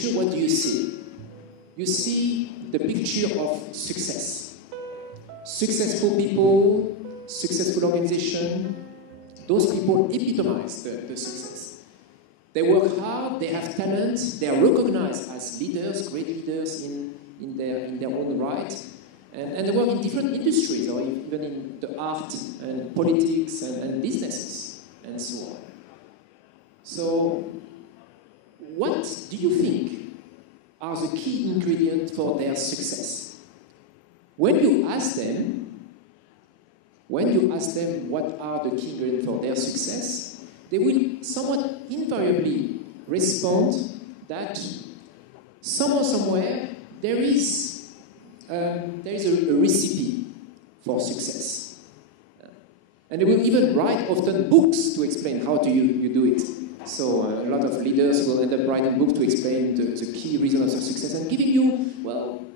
picture, what do you see? You see the picture of success. Successful people, successful organization, those people epitomize the success. They work hard, they have talent, they are recognized as leaders, great leaders in their own right, and they work in different industries, or even in the art and politics and businesses, and so on. So, what do you think are the key ingredients for their success? When you ask them what are the key ingredients for their success, they will somewhat invariably respond that somewhere, somewhere, there is a recipe for success. And they will even write often books to explain how do you do it. So a lot of leaders will end up writing books to explain the key reasons of success and giving you, well,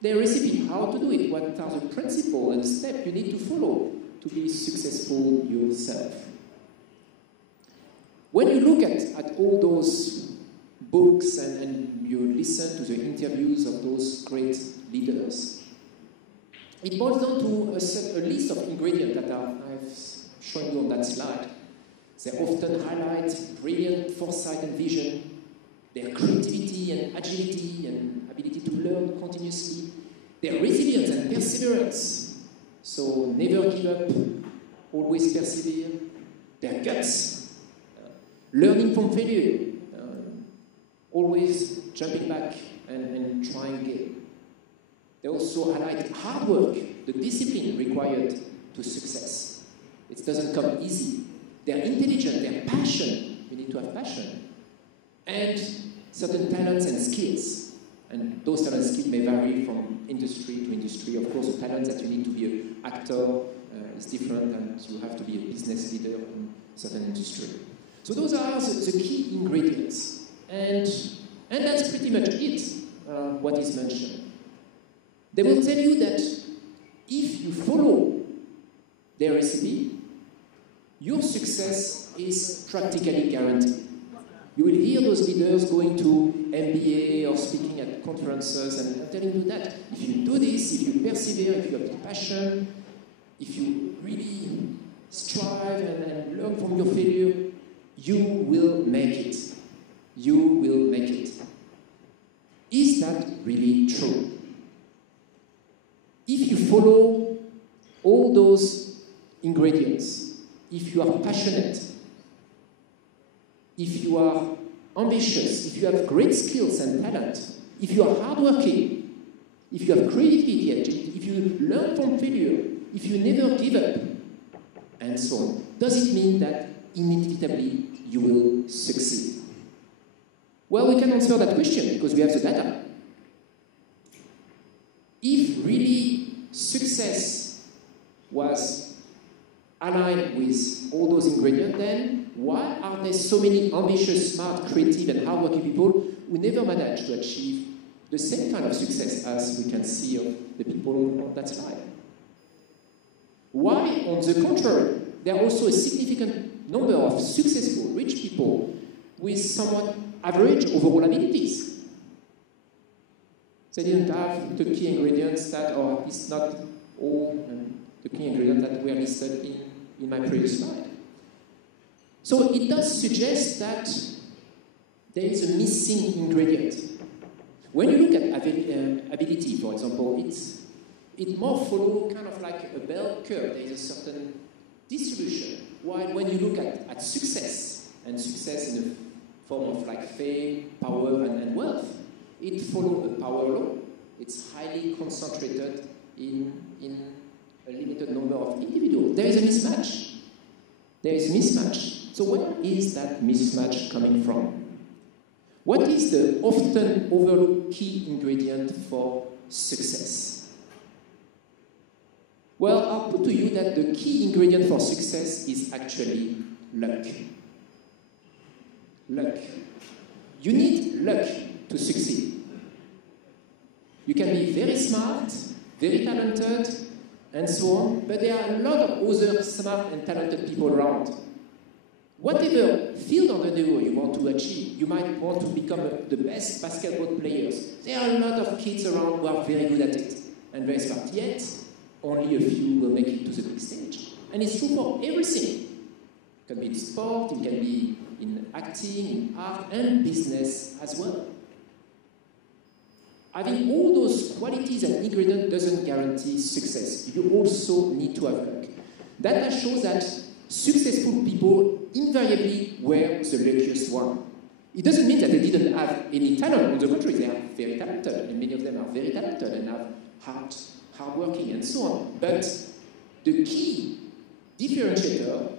their recipe, how to do it, what are the principles and steps you need to follow to be successful yourself. When you look at all those books and you listen to the interviews of those great leaders, it boils down to a list of ingredients that I've shown you on that slide. They often highlight brilliant foresight and vision, their creativity and agility and ability to learn continuously, their resilience and perseverance. So never give up, always persevere. Their guts, learning from failure, always jumping back and trying again. They also highlight hard work, the discipline required to success. It doesn't come easy. Their intelligence, their passion, you need to have passion, and certain talents and skills. And those talents and skills may vary from industry to industry. Of course, the talent that you need to be an actor is different, and you have to be a business leader in certain industry. So those are the key ingredients. And that's pretty much it, what is mentioned. They will tell you that if you follow their recipe, your success is practically guaranteed. You will hear those leaders going to MBA or speaking at conferences and telling you that if you do this, if you persevere, if you have passion, if you really strive and learn from your failure, you will make it. You will make it. Is that really true? If you follow all those ingredients, if you are passionate, if you are ambitious, if you have great skills and talent, if you are hardworking, if you have creativity, if you learn from failure, if you never give up, and so on, does it mean that inevitably you will succeed? Well, we can answer that question because we have the data. If really success was aligned with all those ingredients, then why are there so many ambitious, smart, creative, and hardworking people who never manage to achieve the same kind of success as we can see of the people on that slide? Why, on the contrary, there are also a significant number of successful, rich people with somewhat average overall abilities? They didn't have the key ingredients that, or it's not all the key ingredients that were listed in my previous slide. So it does suggest that there is a missing ingredient. When you look at ability, for example, it more follows kind of like a bell curve. There is a certain distribution. While when you look at success, and success in the form of like fame, power, and wealth, it follows a power law. It's highly concentrated in a limited number of individuals. There is a mismatch. There is mismatch. So where is that mismatch coming from? What is the often overlooked key ingredient for success? Well, I'll put to you that the key ingredient for success is actually luck. Luck. You need luck to succeed. You can be very smart, very talented, and so on, but there are a lot of other smart and talented people around. Whatever field of endeavor you want to achieve, you might want to become the best basketball players. There are a lot of kids around who are very good at it and very smart, yet only a few will make it to the big stage. And it's true for everything. It can be in sport, it can be in acting, in art, and business as well. Having all those qualities and ingredients doesn't guarantee success. You also need to have luck. Data shows that successful people invariably were the luckiest one. It doesn't mean that they didn't have any talent. On the contrary, they are very talented, and many of them are very talented and have hard working and so on. But the key differentiator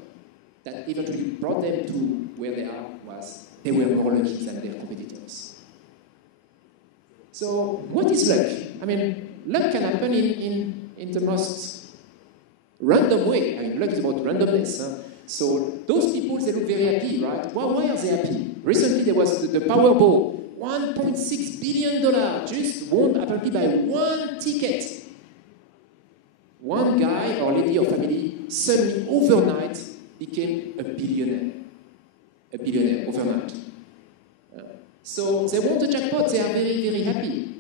that eventually brought them to where they are was they were more lucky than their competitors. So what is luck? I mean, luck can happen in the most random way. I mean, luck is about randomness. Huh? So those people, they look very happy, right? Well, why are they happy? Recently there was the Powerball, $1.6 billion, just won apparently by one ticket. One guy or lady or family suddenly overnight became a billionaire. A billionaire overnight. So they won the jackpot, they are very, very happy.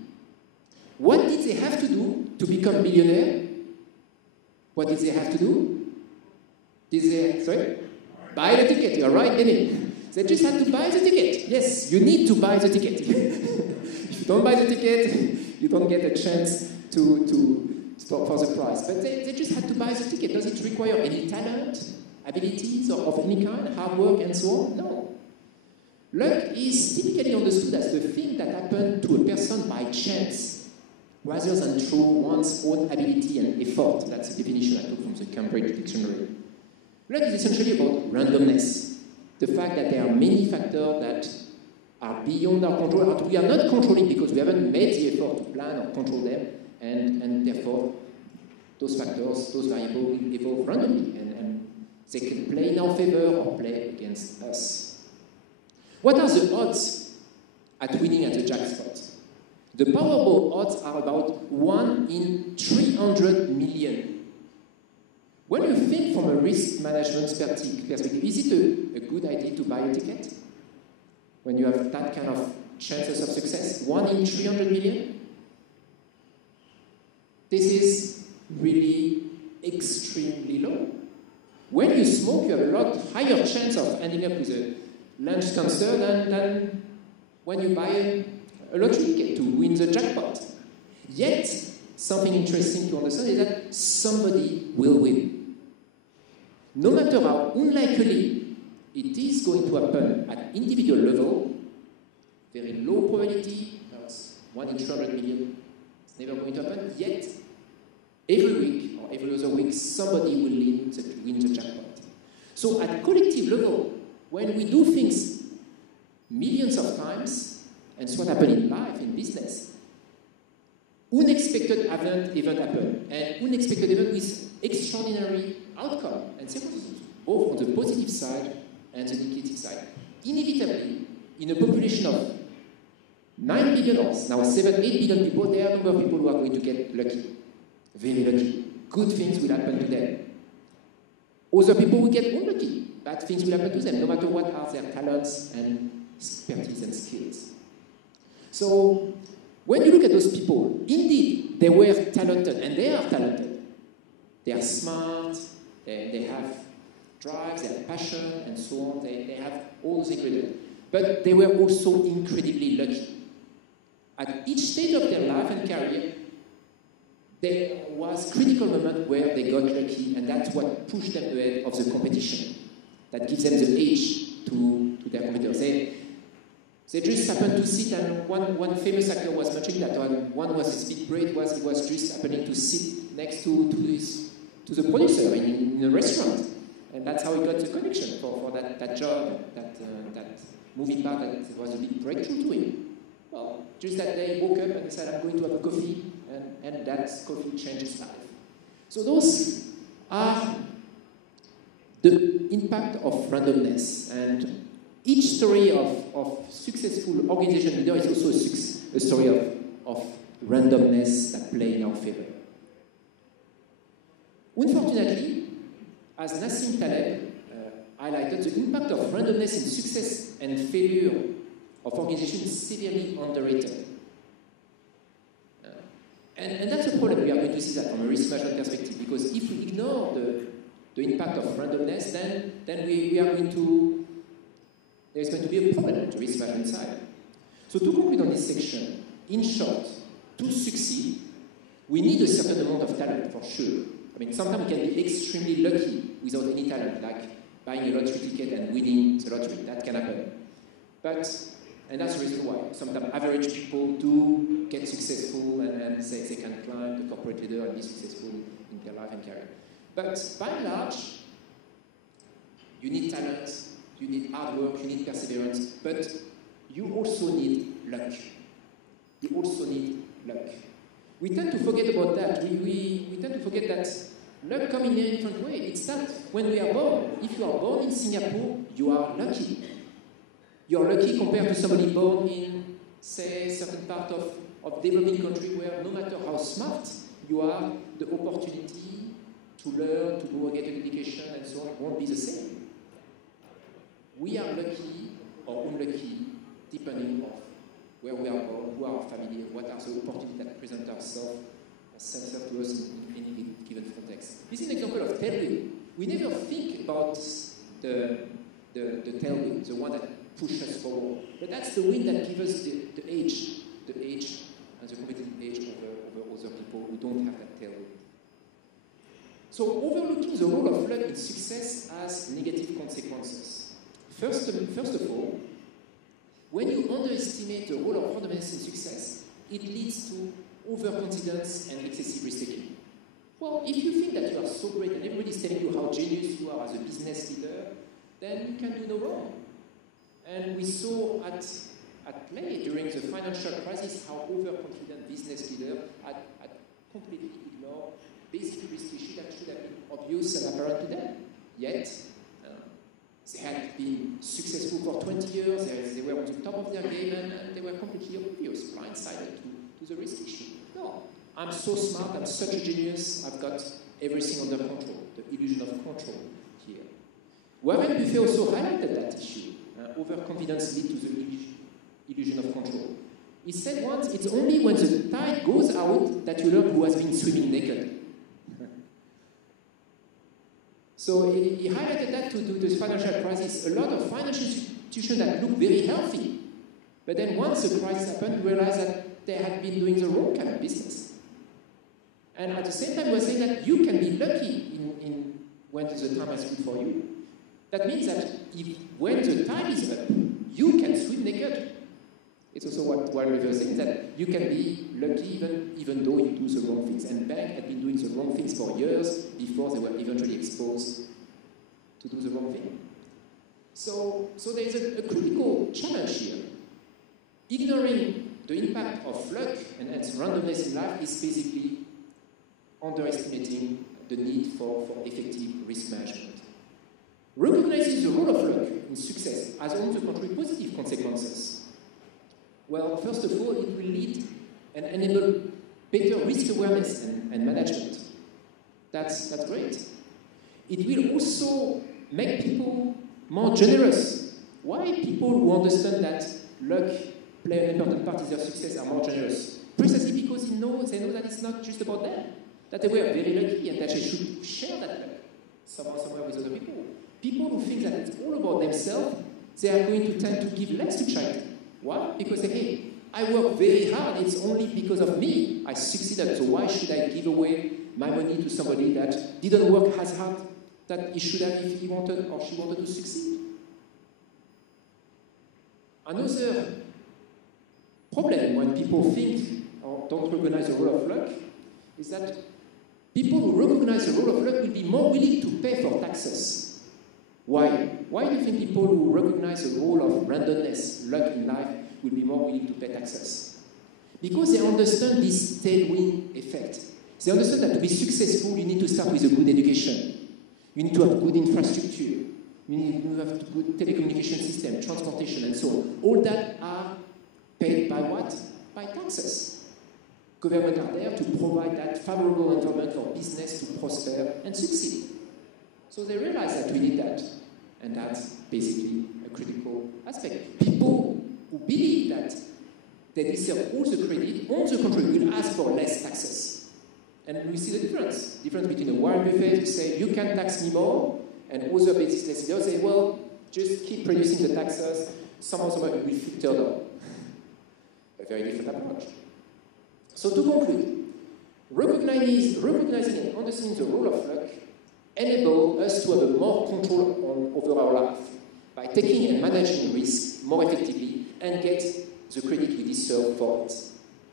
What did they have to do to become millionaire? What did they have to do? Buy the ticket, you're right, Denis. They just had to buy the ticket. Yes, you need to buy the ticket. If you don't buy the ticket, you don't get a chance for the prize. But they just had to buy the ticket. Does it require any talent, abilities of any kind, hard work and so on? No. Luck is typically understood as the thing that happened to a person by chance, rather than through one's own ability and effort. That's the definition I took from the Cambridge Dictionary. Luck is essentially about randomness. The fact that there are many factors that are beyond our control, and we are not controlling because we haven't made the effort to plan or control them, and therefore those factors, those variables will evolve randomly, and they can play in our favor or play against us. What are the odds at winning at the jackpot? The Powerball odds are about 1 in 300 million. When you think from a risk management perspective, is it a good idea to buy a ticket? When you have that kind of chances of success? 1 in 300 million? This is really extremely low. When you smoke, you have a lot higher chance of ending up with a lungs cancer than when you buy a lottery ticket to win the jackpot. Yet, something interesting to understand is that somebody will win. No matter how unlikely it is going to happen at individual level, very low probability, that's 1 in 300 million, it's never going to happen, yet every week or every other week somebody will win the jackpot. So at collective level, when we do things millions of times, and it's what happens in life, in business, unexpected event happen, and unexpected event with extraordinary outcome and circumstances, both on the positive side and the negative side. Inevitably, in a population of 9 billion or now 7, 8 billion people, there are a number of people who are going to get lucky, very lucky. Good things will happen to them. Other people will get unlucky. Bad things will happen to them, no matter what are their talents and expertise and skills. So, when you look at those people, indeed, they were talented, and they are talented. They are smart, they have drive, they have passion, and so on. They have all those ingredients. But they were also incredibly lucky. At each stage of their life and career, there was critical moment where they got lucky, and that's what pushed them ahead of the competition. That gives them the edge to their competitors. They just happened to sit, and one famous actor was mentioning that one was his big break was he was just happening to sit next to the producer in a restaurant, and that's how he got the connection for that job, that movie part that was a big breakthrough to him. Well, just that day he woke up and said, "I'm going to have a coffee," and that coffee changed his life. So those are the impact of randomness, and each story of successful organization leader is also a story of randomness that play in our favor. Unfortunately, as Nassim Taleb highlighted the impact of randomness in success and failure of organizations is severely underrated. And that's a problem. We are going to see that from a risk management perspective, because if we ignore the impact of randomness, then we are going to, there's going to be a problem on the risk management side. So to conclude on this section, in short, to succeed, we need a certain amount of talent, for sure. I mean, sometimes we can be extremely lucky without any talent, like buying a lottery ticket and winning the lottery. That can happen. And that's the reason why sometimes average people do get successful and say they can climb the corporate ladder and be successful in their life and career. But by and large, you need talent, you need hard work, you need perseverance, but you also need luck. You also need luck. We tend to forget about that. We tend to forget that luck comes in a different way. It starts when we are born. If you are born in Singapore, you are lucky. You are lucky compared to somebody born in, say, a certain part of developing country where no matter how smart you are, the opportunity to learn, to go get an education and so on won't be the same. We are lucky or unlucky depending on where we are born, who are our family, and what are the opportunities that present themselves to us in any given context. This is an example of tailwind. We never think about the tailwind, the one that push us forward. But that's the wind that gives us the edge and the competitive edge over other people who don't have that tailwind. So overlooking the role of luck in success has negative consequences. First of all, when you underestimate the role of randomness in success, it leads to overconfidence and excessive risk-taking. Well, if you think that you are so great and everybody is telling you how genius you are as a business leader, then you can do no wrong. And we saw at play during the financial crisis how overconfident business leaders had completely ignored basic risk issues that should have been obvious and apparent to them. Yet, they had been successful for 20 years, they were on the top of their game, and they were completely obvious, blindsided to the risk issue. No, I'm so smart, I'm such a genius, I've got everything under control, the illusion of control here. Warren Buffett also highlighted that issue. Overconfidence leads to the illusion of control. He said once, it's only when the tide goes out that you learn who has been swimming naked. So he highlighted that to this financial crisis. A lot of financial institutions that look very healthy, but then once the crisis happened, realized that they had been doing the wrong kind of business. And at the same time, we're saying that you can be lucky in when the time is good for you. That means that when the tide is up, you can swim naked. It's also what Warren Buffett is saying, that you can be lucky even though you do the wrong things. And banks had been doing the wrong things for years before they were eventually exposed to do the wrong thing. So there is a critical challenge here. Ignoring the impact of luck and its randomness in life is basically underestimating the need for effective risk management. Recognizing the role of luck in success has, on the contrary, positive consequences. Well, first of all, it will lead and enable better risk awareness and management. That's great. It will also make people more generous. Why people who understand that luck play an important part in their success are more generous? Precisely because they know that it's not just about them, that they were very lucky and that they should share that luck somewhere with other people. People who think that it's all about themselves, they are going to tend to give less to charity. Why? Because, hey, I work very hard, it's only because of me I succeeded, so why should I give away my money to somebody that didn't work as hard that he should have if he wanted or she wanted to succeed? Another problem when people think or don't recognize the role of luck is that people who recognize the role of luck will be more willing to pay for taxes. Why? Why do you think people who recognize the role of randomness, luck in life, will be more willing to pay taxes? Because they understand this tailwind effect. They understand that to be successful, you need to start with a good education. You need to have good infrastructure. You need to have a good telecommunication system, transportation, and so on. All that are paid by what? By taxes. Governments are there to provide that favorable environment for business to prosper and succeed. So they realize that we need that. And that's basically a critical aspect. People who believe that they deserve all the credit, on the contrary, will ask for less taxes. And we see the difference between a Warren Buffett who say, you can tax me more, and other business leaders say, well, just keep reducing the taxes, some of them will filter down. A very different approach. So to conclude, recognizing and understanding the role of luck enable us to have more control over our life by taking and managing risk more effectively and get the credit we deserve for it.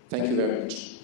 Thank you very much.